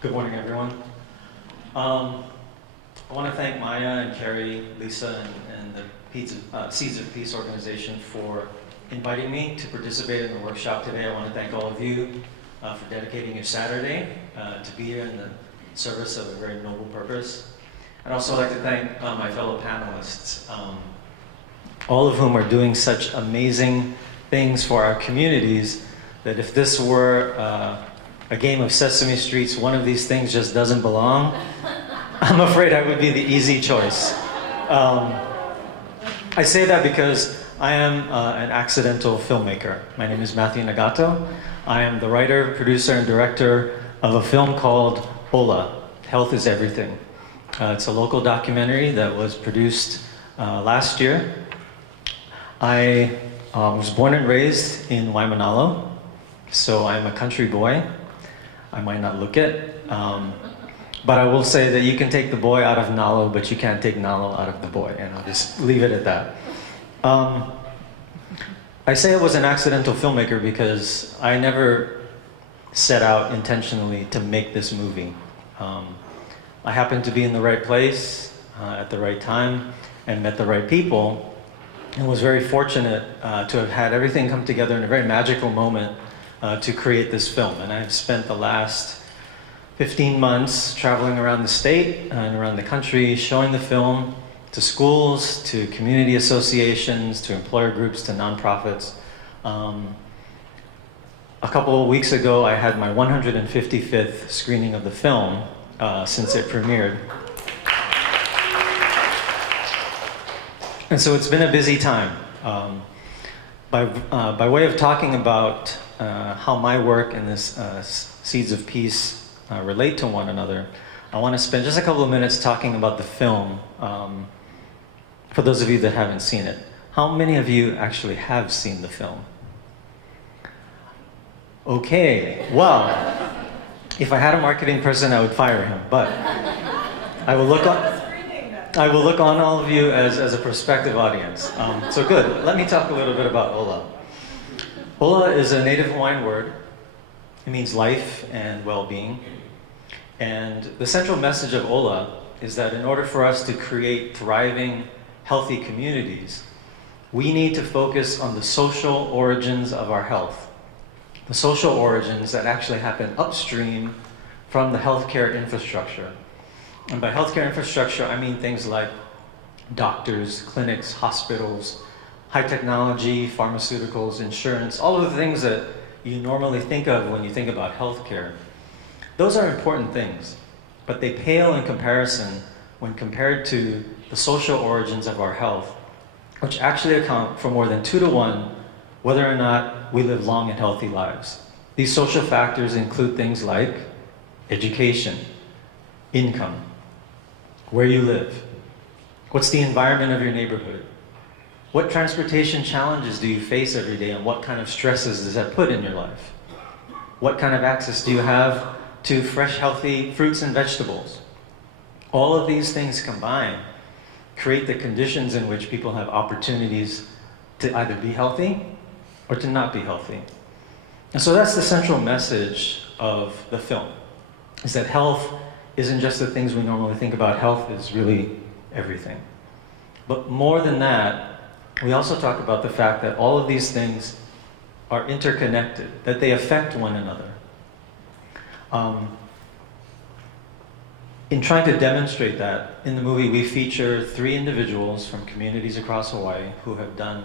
Good morning, everyone. I want to thank Maya and Carrie, Lisa, and the Seeds of Peace organization for inviting me to participate in the workshop today. I want to thank all of you for dedicating your Saturday to be here in the service of a very noble purpose. I'd also like to thank my fellow panelists, all of whom are doing such amazing things for our communities that if this were a game of Sesame Streets, one of these things just doesn't belong, I'm afraid I would be the easy choice. I say that because I am an accidental filmmaker. My name is Matthew Nagato. I am the writer, producer, and director of a film called Ola, Health is Everything. It's a local documentary that was produced last year. I was born and raised in Waimanalo, so I'm a country boy. I might not look it, but I will say that you can take the boy out of Nalo, but you can't take Nalo out of the boy, and I'll just leave it at that. I say I was an accidental filmmaker because I never set out intentionally to make this movie. I happened to be in the right place at the right time and met the right people, and was very fortunate to have had everything come together in a very magical moment to create this film. And I've spent the last 15 months traveling around the state and around the country, showing the film to schools, to community associations, to employer groups, to nonprofits. A couple of weeks ago, I had my 155th screening of the film since it premiered. And so it's been a busy time. By way of talking about how my work and this Seeds of Peace relate to one another, I want to spend just a couple of minutes talking about the film for those of you that haven't seen it. How many of you actually have seen the film? Okay, well, if I had a marketing person, I would fire him, but I will look on all of you as a prospective audience. So good, let me talk a little bit about Ola. Ola is a native Hawaiian word. It means life and well-being. And the central message of Ola is that in order for us to create thriving, healthy communities, we need to focus on the social origins of our health. The social origins that actually happen upstream from the healthcare infrastructure. And by healthcare infrastructure, I mean things like doctors, clinics, hospitals, high technology, pharmaceuticals, insurance, all of the things that you normally think of when you think about healthcare. Those are important things, but they pale in comparison when compared to the social origins of our health, which actually account for more than 2-to-1 whether or not we live long and healthy lives. These social factors include things like education, income, where you live, what's the environment of your neighborhood, what transportation challenges do you face every day, and what kind of stresses does that put in your life? What kind of access do you have to fresh, healthy fruits and vegetables? All of these things combined create the conditions in which people have opportunities to either be healthy or to not be healthy. And so that's the central message of the film, is that health isn't just the things we normally think about. Health is really everything. But more than that, we also talk about the fact that all of these things are interconnected, that they affect one another. In trying to demonstrate that, in the movie we feature 3 individuals from communities across Hawaii who have done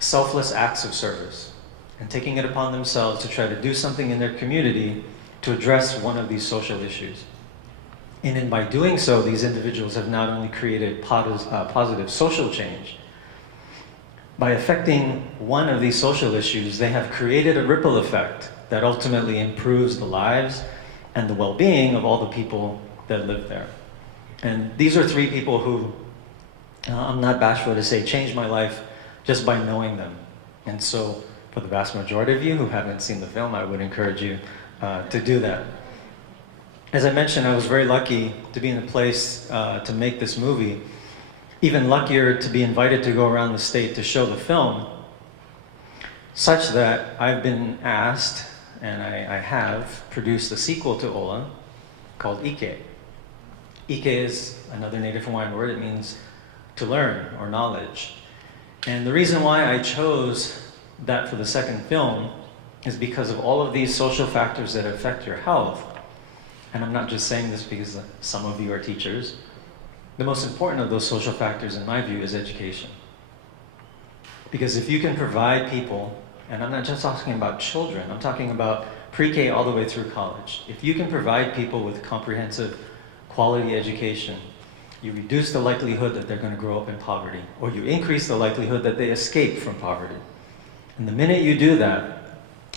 selfless acts of service and taking it upon themselves to try to do something in their community to address one of these social issues. And by doing so, these individuals have not only created positive social change, by affecting one of these social issues, they have created a ripple effect that ultimately improves the lives and the well-being of all the people that live there. And these are 3 people who, I'm not bashful to say, changed my life just by knowing them. And so, for the vast majority of you who haven't seen the film, I would encourage you to do that. As I mentioned, I was very lucky to be in a place to make this movie. Even luckier to be invited to go around the state to show the film, such that I've been asked and I have produced a sequel to Ola called Ike. Ike is another native Hawaiian word. It means to learn or knowledge. And the reason why I chose that for the second film is because of all of these social factors that affect your health. And I'm not just saying this because some of you are teachers. The most important of those social factors, in my view, is education. Because if you can provide people, and I'm not just talking about children, I'm talking about pre-K all the way through college. If you can provide people with comprehensive, quality education, you reduce the likelihood that they're going to grow up in poverty, or you increase the likelihood that they escape from poverty. And the minute you do that,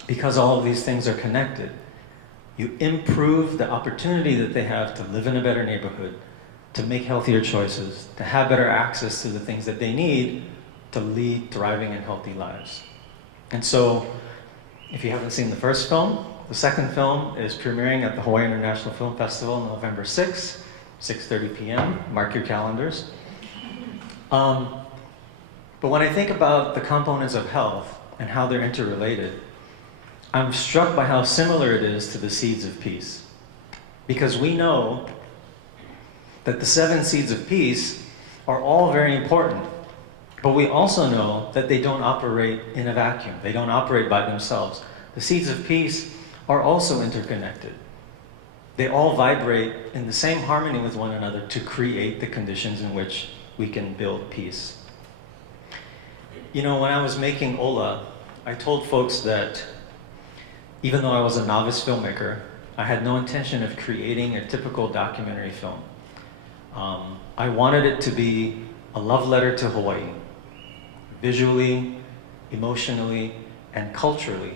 because all of these things are connected, you improve the opportunity that they have to live in a better neighborhood, to make healthier choices, to have better access to the things that they need to lead thriving and healthy lives. And so, if you haven't seen the first film, the second film is premiering at the Hawaii International Film Festival on November 6th, 6:30 p.m. Mark your calendars. But when I think about the components of health and how they're interrelated, I'm struck by how similar it is to the seeds of peace. Because we know that the 7 seeds of peace are all very important, but we also know that they don't operate in a vacuum. They don't operate by themselves. The seeds of peace are also interconnected. They all vibrate in the same harmony with one another to create the conditions in which we can build peace. You know, when I was making Ola, I told folks that even though I was a novice filmmaker, I had no intention of creating a typical documentary film. I wanted it to be a love letter to Hawaii, visually, emotionally, and culturally.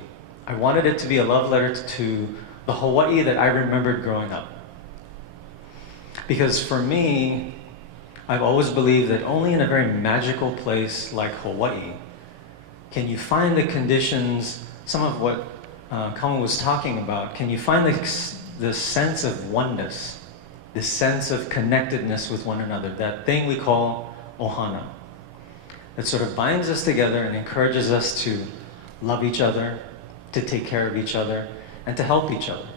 I wanted it to be a love letter to the Hawaii that I remembered growing up. Because for me, I've always believed that only in a very magical place like Hawaii can you find the conditions, some of what Kama was talking about, can you find the sense of oneness, the sense of connectedness with one another, that thing we call ohana, that sort of binds us together and encourages us to love each other, to take care of each other, and to help each other.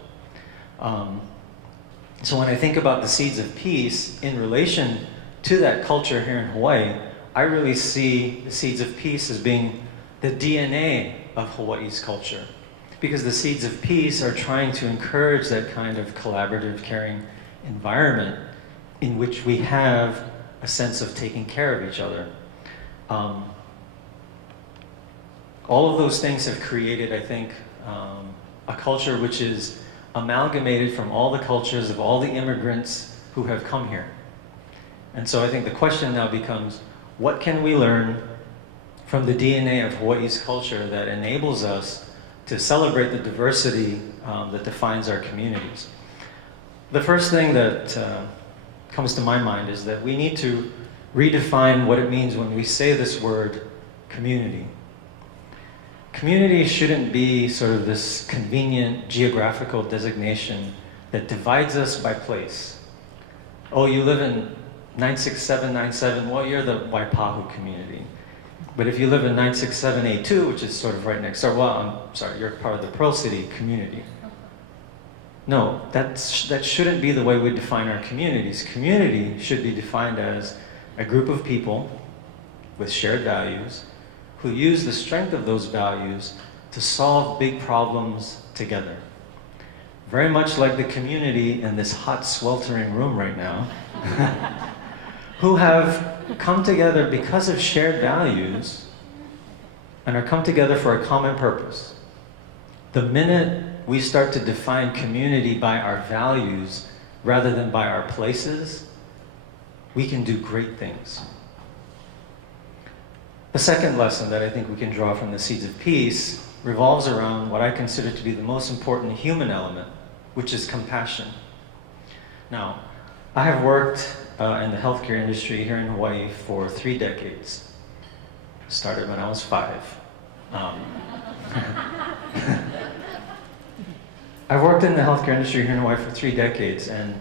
So when I think about the seeds of peace in relation to that culture here in Hawaii, I really see the seeds of peace as being the DNA of Hawaii's culture. Because the seeds of peace are trying to encourage that kind of collaborative, caring environment in which we have a sense of taking care of each other. All of those things have created, I think, a culture which is amalgamated from all the cultures of all the immigrants who have come here. And so I think the question now becomes, what can we learn from the DNA of Hawaii's culture that enables us to celebrate the diversity that defines our communities? The first thing that comes to my mind is that we need to redefine what it means when we say this word community. Community shouldn't be sort of this convenient geographical designation that divides us by place. Oh, you live in 96797, well, you're the Waipahu community. But if you live in 967A2, which is sort of right next door, well, I'm sorry, you're part of the Pearl City community. No, that shouldn't be the way we define our communities. Community should be defined as a group of people with shared values who use the strength of those values to solve big problems together. Very much like the community in this hot, sweltering room right now, who have come together because of shared values and are come together for a common purpose. The minute we start to define community by our values rather than by our places, we can do great things. The second lesson that I think we can draw from the Seeds of Peace revolves around what I consider to be the most important human element, which is compassion. Now, I have worked in the healthcare industry here in Hawaii for 3 decades. Started when I was 5. I've worked in the healthcare industry here in Hawaii for 3 decades, and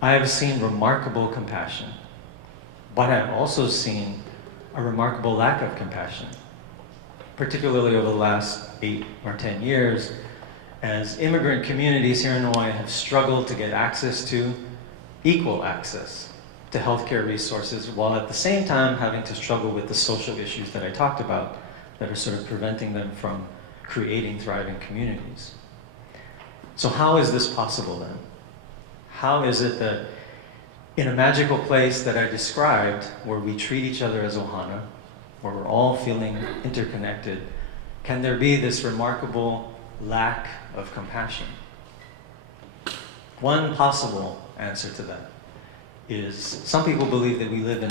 I have seen remarkable compassion. But I've also seen a remarkable lack of compassion, particularly over the last 8 or 10 years, as immigrant communities here in Hawaii have struggled to get equal access to healthcare resources, while at the same time having to struggle with the social issues that I talked about that are sort of preventing them from creating thriving communities. So how is this possible then? How is it that in a magical place that I described, where we treat each other as ohana, where we're all feeling interconnected, can there be this remarkable lack of compassion? One possible answer to that is some people believe that we live in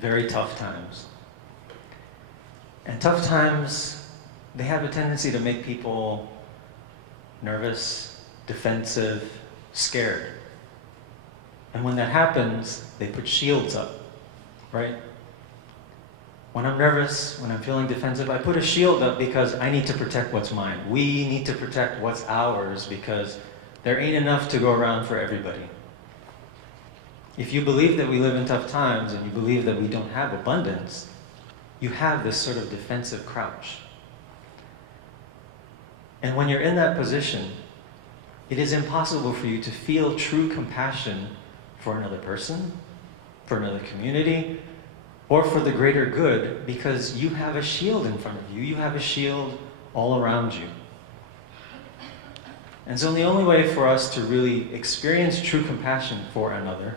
very tough times. And tough times, they have a tendency to make people nervous, defensive, scared. And when that happens, they put shields up, right? When I'm nervous, when I'm feeling defensive, I put a shield up because I need to protect what's mine. We need to protect what's ours because there ain't enough to go around for everybody. If you believe that we live in tough times and you believe that we don't have abundance, you have this sort of defensive crouch. And when you're in that position, it is impossible for you to feel true compassion for another person, for another community, or for the greater good, because you have a shield in front of you. You have a shield all around you. And so the only way for us to really experience true compassion for another,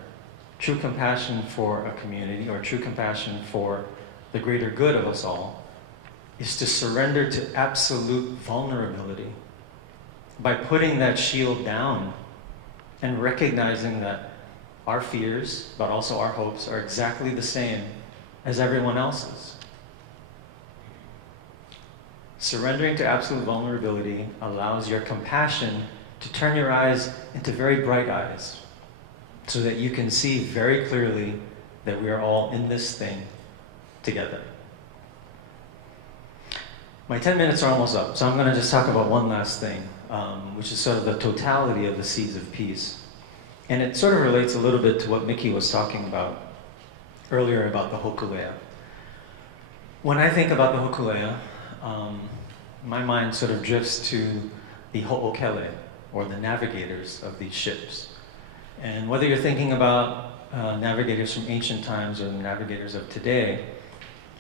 true compassion for a community, or true compassion for the greater good of us all, is to surrender to absolute vulnerability by putting that shield down and recognizing that our fears, but also our hopes, are exactly the same as everyone else's. Surrendering to absolute vulnerability allows your compassion to turn your eyes into very bright eyes so that you can see very clearly that we are all in this thing together. My 10 minutes are almost up, so I'm going to just talk about one last thing, which is sort of the totality of the seeds of peace. And it sort of relates a little bit to what Mickey was talking about earlier about the hokulea. When I think about the hokulea, my mind sort of drifts to the ho'okele, or the navigators of these ships. And whether you're thinking about navigators from ancient times or the navigators of today,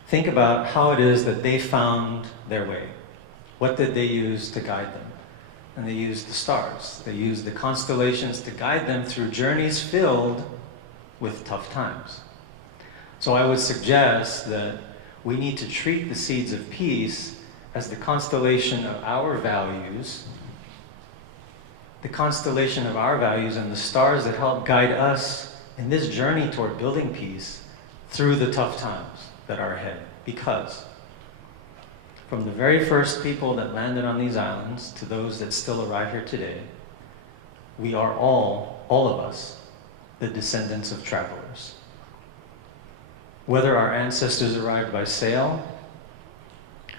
think about how it is that they found their way. What did they use to guide them? And they used the stars. They used the constellations to guide them through journeys filled with tough times. So I would suggest that we need to treat the seeds of peace as the constellation of our values, the constellation of our values and the stars that help guide us in this journey toward building peace through the tough times that are ahead. Because from the very first people that landed on these islands to those that still arrive here today, we are all of us, the descendants of travelers. Whether our ancestors arrived by sail,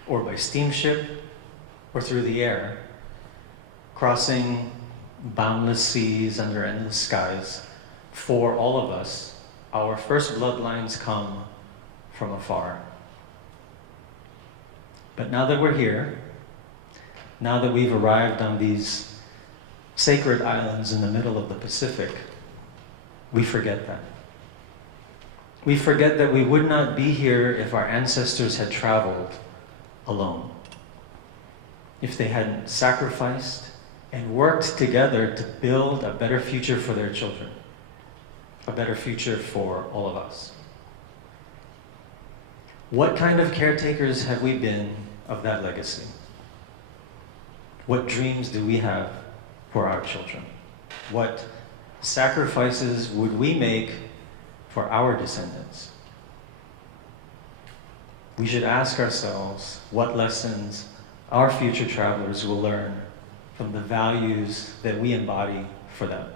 or by steamship, or through the air, crossing boundless seas under endless skies, for all of us, our first bloodlines come from afar. But now that we're here, now that we've arrived on these sacred islands in the middle of the Pacific, we forget that. We forget that we would not be here if our ancestors had traveled alone. If they hadn't sacrificed and worked together to build a better future for their children, a better future for all of us. What kind of caretakers have we been of that legacy? What dreams do we have for our children? What sacrifices would we make for our descendants? We should ask ourselves what lessons our future travelers will learn from the values that we embody for them.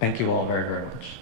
Thank you all very, very much.